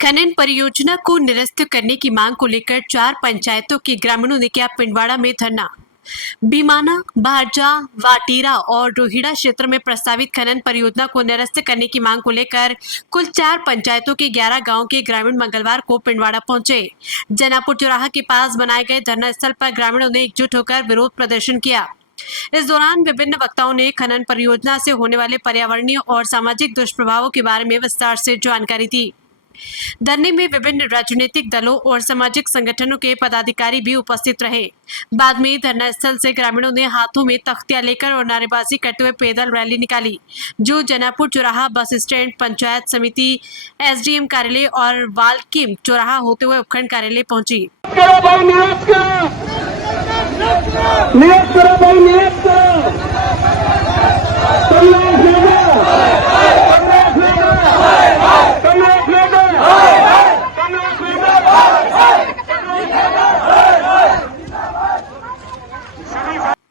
खनन परियोजना को निरस्त करने की मांग को लेकर 4 पंचायतों के ग्रामीणों ने किया पिंडवाड़ा में धरना। भीमाना, भारजा, वाटेरा और रोहिड़ा क्षेत्र में प्रस्तावित खनन परियोजना को निरस्त करने की मांग को लेकर कुल 4 पंचायतों के 11 गांव के ग्रामीण मंगलवार को पिंडवाड़ा पहुंचे। जनापुर चौराहा के पास बनाए गए धरना स्थल पर ग्रामीणों ने एकजुट होकर विरोध प्रदर्शन किया। इस दौरान विभिन्न वक्ताओं ने खनन परियोजना से होने वाले पर्यावरणीय और सामाजिक दुष्प्रभावों के बारे में विस्तार से जानकारी दी। धरने में विभिन्न राजनीतिक दलों और सामाजिक संगठनों के पदाधिकारी भी उपस्थित रहे। बाद में धरना स्थल से ग्रामीणों ने हाथों में तख्तियां लेकर और नारेबाजी करते हुए पैदल रैली निकाली, जो जनापुर चौराहा बस स्टैंड, पंचायत समिति, एसडीएम कार्यालय और वाल्कीम चौराहा होते हुए उपखंड कार्यालय पहुंची।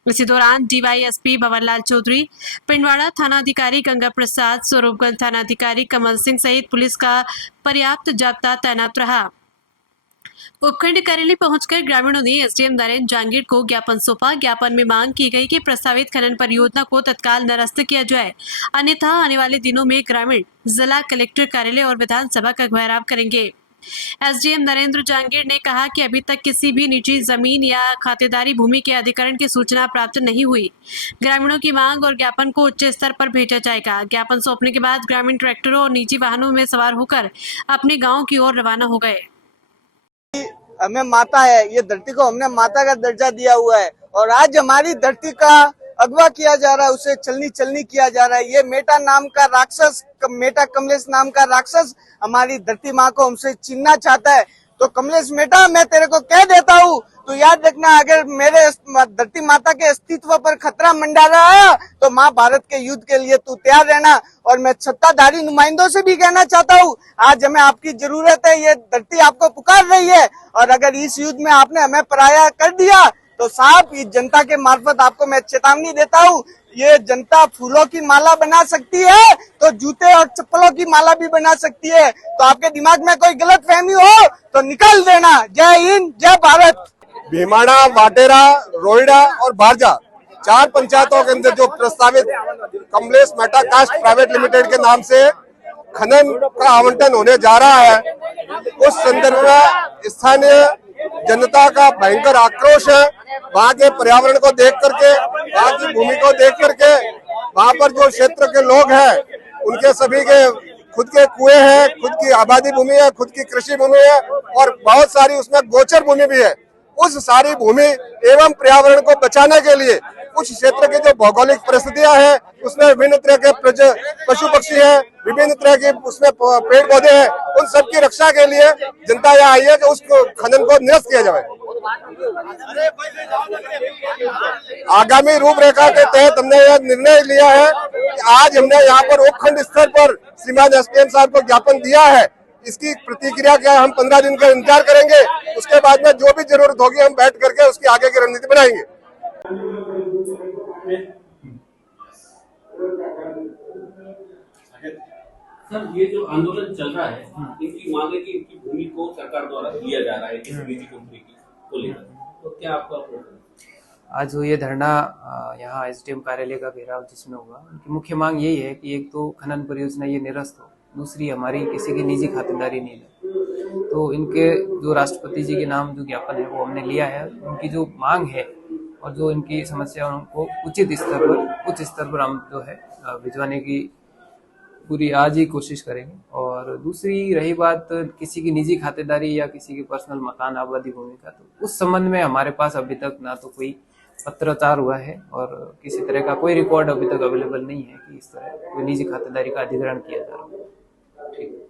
इसी दौरान डीवाईएसपी भंवरलाल चौधरी, पिंडवाड़ा थानाधिकारी गंगा प्रसाद, स्वरूपगंज थानाधिकारी कमल सिंह सहित पुलिस का पर्याप्त जाब्ता तैनात रहा। उपखंड कार्यालय पहुंचकर ग्रामीणों ने एसडीएम नरेंद्र जांगीर को ज्ञापन सौंपा। ज्ञापन में मांग की गई कि प्रस्तावित खनन परियोजना को तत्काल निरस्त किया जाए, अन्यथा आने वाले दिनों में ग्रामीण जिला कलेक्टर कार्यालय और विधानसभा का घेराव करेंगे। एसडीएम नरेंद्र जांगीर ने कहा कि अभी तक किसी भी निजी जमीन या खातेदारी भूमि के अधिग्रहण की सूचना प्राप्त नहीं हुई। ग्रामीणों की मांग और ज्ञापन को उच्च स्तर पर भेजा जाएगा। ज्ञापन सौंपने के बाद ग्रामीण ट्रैक्टरों और निजी वाहनों में सवार होकर अपने गाँव की ओर रवाना हो गए। हमें माता है, ये धरती को हमने माता का दर्जा दिया हुआ है और आज हमारी धरती का अगवा किया जा रहा है, उसे चलनी किया जा रहा है। ये मेटा नाम का राक्षस, मेटा कमलेश नाम का राक्षस हमारी धरती माँ को हमसे छीनना चाहता है। तो कमलेश मेटा, मैं तेरे को कह देता हूँ, तो याद रखना, अगर मेरे धरती माता के अस्तित्व पर खतरा मंडा रहा है तो माँ भारत के युद्ध के लिए तू तैयार रहना। और मैं सत्ताधारी नुमाइंदों से भी कहना चाहता हूँ, आज हमें आपकी जरूरत है, ये धरती आपको पुकार रही है और अगर इस युद्ध में आपने हमें पराया कर दिया तो साहब, इस जनता के मार्फत आपको मैं चेतावनी देता हूँ, ये जनता फूलों की माला बना सकती है तो जूते और चप्पलों की माला भी बना सकती है। तो आपके दिमाग में कोई गलत फहमी हो तो निकाल देना। जय हिंद, जय भारत। भीमाना, वाटेरा, रोहिड़ा और भारजा 4 पंचायतों के अंदर जो प्रस्तावित Kamlesh meta cast private limited के नाम से खनन का आवंटन होने जा रहा है, उस संदर्भ में स्थानीय जनता का भयंकर आक्रोश है। वहाँ के पर्यावरण को देख करके, वहाँ की भूमि को देख करके, वहाँ पर जो क्षेत्र के लोग हैं उनके सभी के खुद के कुएं हैं, खुद की आबादी भूमि है, खुद की कृषि भूमि है और बहुत सारी उसमें गोचर भूमि भी है। उस सारी भूमि एवं पर्यावरण को बचाने के लिए कुछ क्षेत्र की जो भौगोलिक परिस्थितियां हैं उसमें विभिन्न तरह के पशु पक्षी हैं, विभिन्न तरह के उसमें पेड़ पौधे हैं, उन सब की रक्षा के लिए जनता यहाँ आई है कि उस खनन को निरस्त किया जाए। आगामी रूपरेखा के तहत हमने यह निर्णय लिया है कि आज हमने यहाँ पर उपखंड स्तर पर श्रीमान एसडीएम साहब को ज्ञापन दिया है। इसकी प्रतिक्रिया क्या, हम 15 दिन का इंतजार करेंगे, उसके बाद में जो भी जरूरत होगी हम बैठ करके उसकी आगे की रणनीति बनाएंगे। सर, ये जो आंदोलन चल रहा है, इनकी मांग है कि इनकी भूमि को सरकार द्वारा दिया जा रहा है किसी निजी कंपनी को लेकर, तो क्या आपका आज ये धरना यहाँ एसडीएम कार्यालय का घेराव जिसमें हुआ, उनकी मुख्य मांग यही है कि एक तो खनन परियोजना ये निरस्त हो, दूसरी हमारी किसी की निजी खातिरदारी नहीं है। तो इनके जो राष्ट्रपति जी के नाम जो ज्ञापन है वो हमने लिया है। उनकी जो मांग है और जो इनकी समस्या उनको उच्च स्तर पर हम जो है भिजवाने की पूरी आज ही कोशिश करेंगे। और दूसरी रही बात किसी की निजी खातेदारी या किसी के पर्सनल मकान आबादी भूमि का, तो उस संबंध में हमारे पास अभी तक ना तो कोई पत्राचार हुआ है और किसी तरह का कोई रिकॉर्ड अभी तक अवेलेबल नहीं है कि इस तरह कोई निजी खातेदारी का अधिग्रहण किया जा रहा है। ठीक।